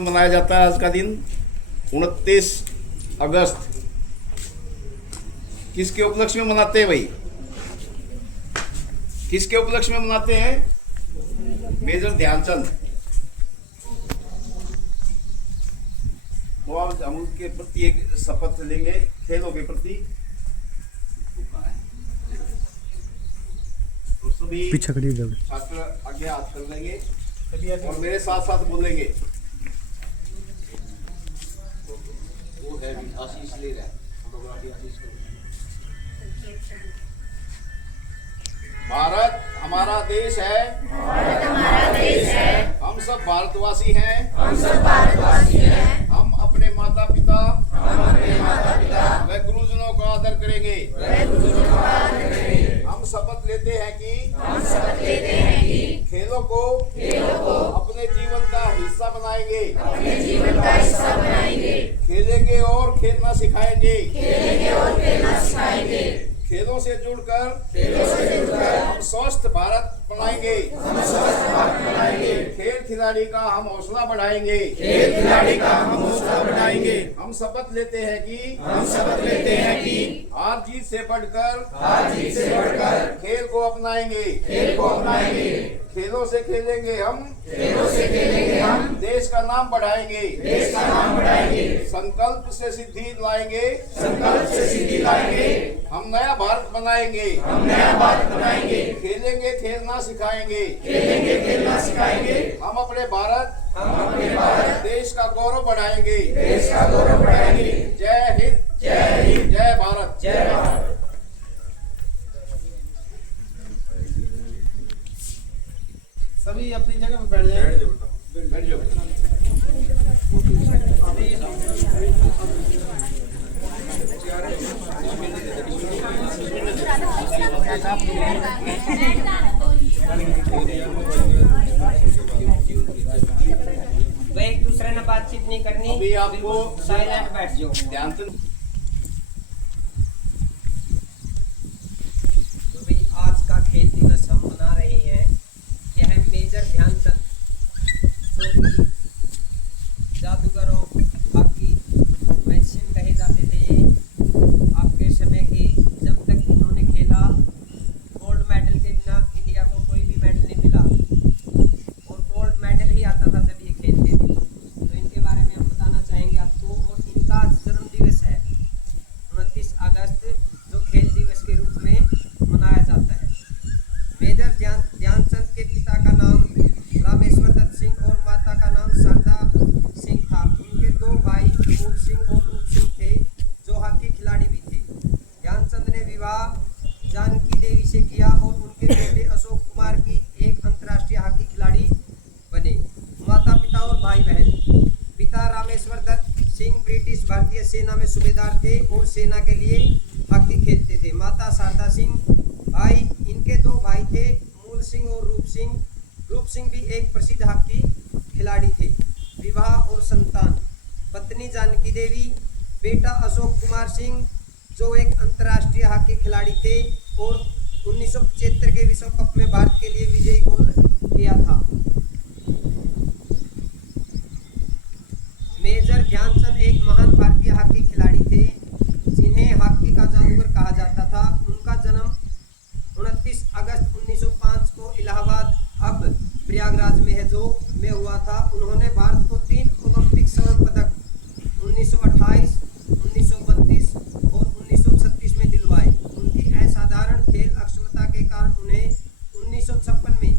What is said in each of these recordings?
मनाया जाता है आज का दिन 29 अगस्त। किसके उपलक्ष्य में मनाते हैं भाई? किसके उपलक्ष्य में मनाते हैं? मेजर ध्यानचंद। तो अब हम उनके प्रति एक शपथ लेंगे खेलों के प्रति। तो सभी छात्र आगे हाथ कर लेंगे और मेरे साथ साथ बोलेंगे। वो है आशीष ले रहा है। भारत हमारा देश है। भारत हमारा देश है। हम सब भारतवासी हैं। हम सब भारतवासी हैं। हम अपने माता पिता व व गुरुजनों का आदर करेंगे। गुरुजनों का आदर करेंगे। हम शपथ लेते हैं कि खेलों को अपने जीवन का हिस्सा बनाएंगे। अपने जीवन का हिस्सा बनाएंगे। खेलेंगे और खेलना सिखाएंगे। खेलेंगे और खेलना सिखाएंगे। खेलों से जुड़कर हम स्वस्थ भारत बनाएंगे। खेल खिलाड़ी का हम हौसला बढ़ाएंगे। हम शपथ लेते हैं कि हार जीत से बढ़कर खेल को अपनाएंगे। खेलों से खेलेंगे हम देश का नाम बढ़ाएंगे। संकल्प से सिद्धि लाएंगे। हम नया भारत बनाएंगे। खेलेंगे खेलना सिखाएंगे। हम अपने भारत देश का गौरव बढ़ाएंगे। जय हिंद। जय भारत। सभी अपनी जगह पे बैठ जाएं। बैठ जाओ। वे एक दूसरे ने बातचीत नहीं करनी। अभी आपको साइलेंट बैठ जाओ। ध्यान से तो भाई आज का खेल दिवस हम मना रहे हैं। यह मेजर ध्यानचंद जो कि जादूगर ऑफ हॉकी मैजिशियन कहे जाते थे। ये आपके समय के जब तक इन्होंने खेला गोल्ड मेडल के बिना इंडिया को कोई भी मेडल नहीं मिला और गोल्ड मेडल ही आता था जब ये खेलते थे। तो इनके बारे में हम बताना चाहेंगे आपको। और इनका जन्म दिवस है 29 अगस्त जो खेल दिवस के रूप में मनाया जाता है। मेजर ध्यानचंद के पिता का नाम रामेश्वर दत्त सिंह और माता का नाम शारदा सिंह था। उनके दो भाई मूल सिंह और रूप सिंह थे जो हॉकी खिलाड़ी भी थे। ध्यानचंद ने विवाह जानकी देवी से किया और उनके बेटे अशोक कुमार की एक अंतर्राष्ट्रीय हॉकी खिलाड़ी बने। माता पिता और भाई बहन। पिता रामेश्वर दत्त सिंह ब्रिटिश भारतीय सेना में सूबेदार थे और सेना के लिए हॉकी खेलते थे। माता शारदा सिंह। भाई इनके दो भाई थे मूल सिंह और रूप सिंह। रूप सिंह भी एक प्रसिद्ध हॉकी खिलाड़ी थे। विवाह और संतान। पत्नी जानकी देवी, बेटा अशोक कुमार सिंह जो एक अंतर्राष्ट्रीय हॉकी खिलाड़ी थे और 1975 के विश्व कप में भारत के लिए विजयी गोल किया था। मेजर ध्यानचंद एक महान भारतीय हॉकी खिलाड़ी थे जिन्हें हॉकी का जादूगर कहा जाता था। उनका जन्म 29 अगस्त 1905 को इलाहाबाद अब प्रयागराज में है जो में हुआ था। उन्होंने भारत को 3 ओलंपिक स्वर्ण पदक 1928, 1932 और 1936 में दिलवाए। उनकी असाधारण खेल अक्षमता के कारण उन्हें 1956 में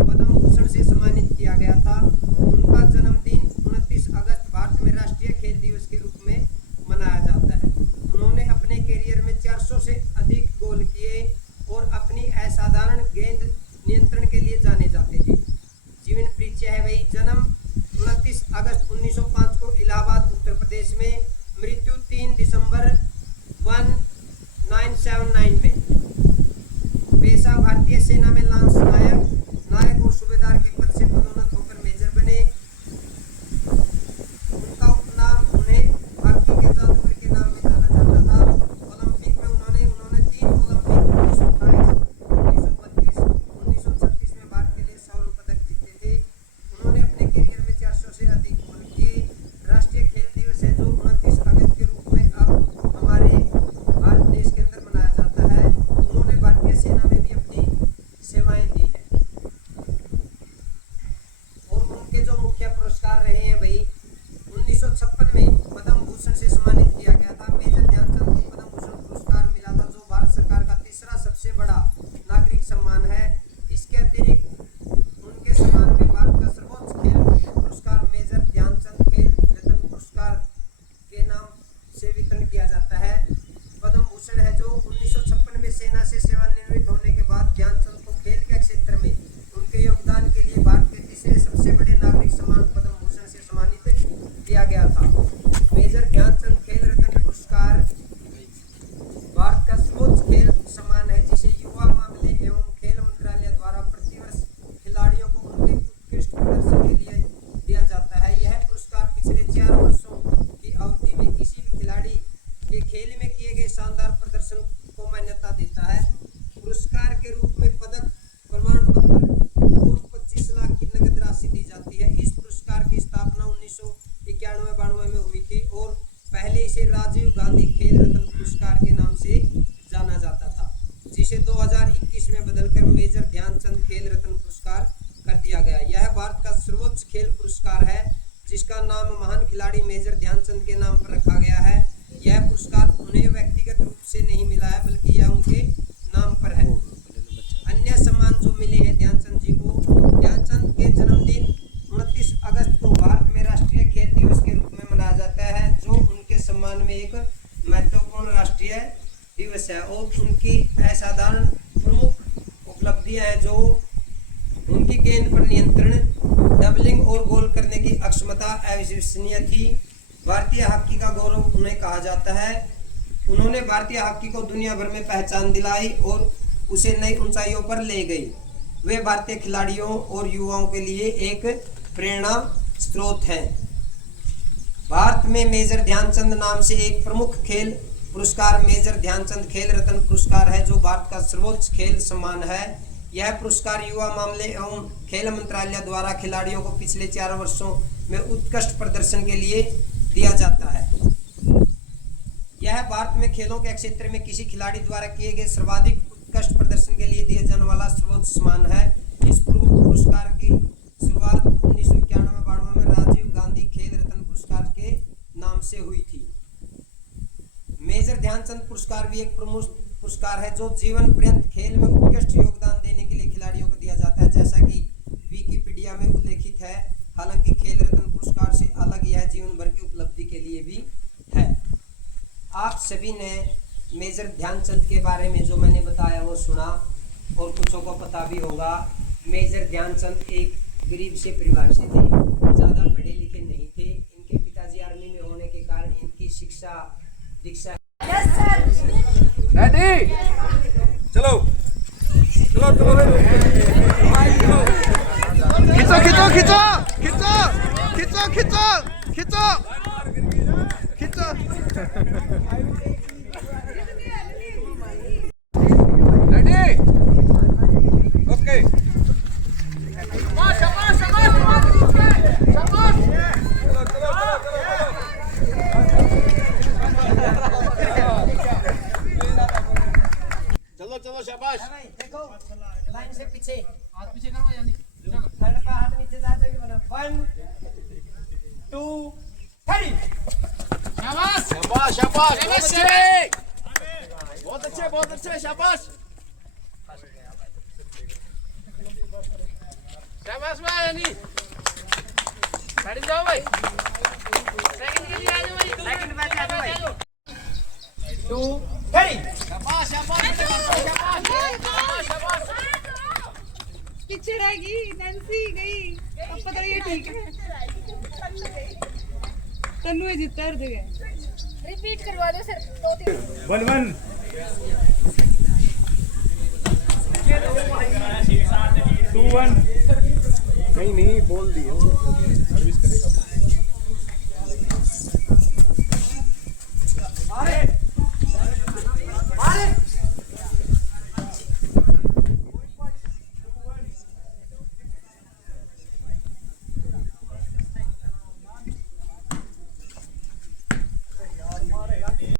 पद्म भूषण से सम्मानित किया गया था। उनका जन्मदिन 29 अगस्त भारत में राष्ट्रीय खेल दिवस के रूप में मनाया जाता है। उन्होंने अपने कैरियर में 400 से अधिक गोल किए और अपनी असाधारण गेंद नियंत्रण के लिए जाने जाते थे। जीवन परिचय है वही। जन्म 29 अगस्त 1905 को इलाहाबाद उत्तर प्रदेश में। मृत्यु 3 दिसंबर 1979 में। पेशा भारतीय सेना में लांस नायक और सूबेदार के पद से पदोन्नत होकर मेजर बने। उनका उपनाम उन्हें हॉकी के जादूगर के नाम में जाना जाता था। ओलंपिक में उन्होंने 3 ओलंपिक 1928, 1932, 1936 में भारत के लिए स्वर्ण पदक जीते थे। उन्होंने अपने करियर में 400 से अधिक गोल किए। गांधी खेल रत्न पुरस्कार के नाम से जाना जाता था, जिसे 2021 में बदलकर मेजर ध्यानचंद खेल रत्न पुरस्कार कर दिया गया। यह भारत का सर्वोच्च खेल पुरस्कार है, जिसका नाम महान खिलाड़ी मेजर ध्यानचंद के नाम पर रखा गया है। यह पुरस्कार उन्हें व्यक्तिगत रूप से नहीं मिला है, बल्कि यह उनके नाम पर है। अन्य सम्मान जो मिले हैं ध्यानचंद जी को, ध्यानचंद के जन्मदिन 29 अगस्त को भारत में राष्ट्रीय खेल दिवस के रूप में मनाया जाता है, जो उनके सम्मान में एक महत्वपूर्ण राष्ट्रीय दिवस है। और उनकी असाधारण प्रमुख उपलब्धियां हैं, जो उनकी गेंद पर नियंत्रण, डबलिंग और गोल करने की अक्षमता अविश्वसनीय थी। भारतीय हॉकी का गौरव उन्हें कहा जाता है। उन्होंने भारतीय हॉकी को दुनिया भर में पहचान दिलाई और उसे नई ऊंचाइयों पर ले गई। वे भारतीय खिलाड़ियों और युवाओं के लिए एक प्रेरणा स्रोत हैं। भारत में मेजर ध्यानचंद नाम से एक प्रमुख खेल पुरस्कार मेजर ध्यानचंद खेल रत्न पुरस्कार है, जो भारत का सर्वोच्च खेल सम्मान है। यह पुरस्कार युवा मामले एवं खेल मंत्रालय द्वारा खिलाड़ियों को पिछले 4 वर्षों में उत्कृष्ट प्रदर्शन के लिए दिया जाता है। यह भारत में खेलों के क्षेत्र में किसी खिलाड़ी द्वारा किए गए सर्वाधिक उत्कृष्ट प्रदर्शन के लिए दिए जाने वाला सर्वोच्च सम्मान है। इस पुरस्कार की शुरुआत 1991-92 में राजीव गांधी खेल रत्न पुरस्कार के नाम से हुई थी। मेजर ध्यानचंद पुरस्कार भी एक प्रमुख पुरस्कार है, जो जीवन पर्यंत खेल में उत्कृष्ट योगदान देने के लिए खिलाड़ियों को दिया जाता है, जैसा कि विकिपीडिया में उल्लेखित है। हालांकि खेल रत्न पुरस्कार से अलग यह जीवन भर की उपलब्धि के लिए भी है। आप सभी ने मेजर ध्यानचंद के बारे में जो मैंने बताया वो सुना, और कुछों को पता भी होगा। मेजर ध्यानचंद एक गरीब से परिवार से थे, ज़्यादा पढ़े लिखे नहीं थे। इनके पिताजी आर्मी में होने के कारण इनकी शिक्षा दीक्षा। रेडी, चलो चलो चलो खींचो खींचो खींचो खींचो खींचो खींचो खींचो रेडी, ओके। चलो चलो शाबाश। देखो लाइन से पीछे, हाथ पीछे करो यानी थर्ड का हाथ नीचे जाते हुए बना। 1 2 3। शाबाश शाबाश शाबाश, बहुत अच्छे बहुत अच्छे, शाबाश शाबाश भाई यानी खड़े जाओ भाई, सेकंड के लिए आ जाओ भाई, सेकंड मैच आ जाओ भाई। 2 3। शाबाश शाबाश शाबाश शाबाश। पीछे रहेगी, नैन्सी गई, अब पता नहीं ठीक है। तन्नू है जीता हर जगह। रिपीट करवा दो सर, 2-3 1-1 2-1। नहीं बोल दिए सर्विस करेगा।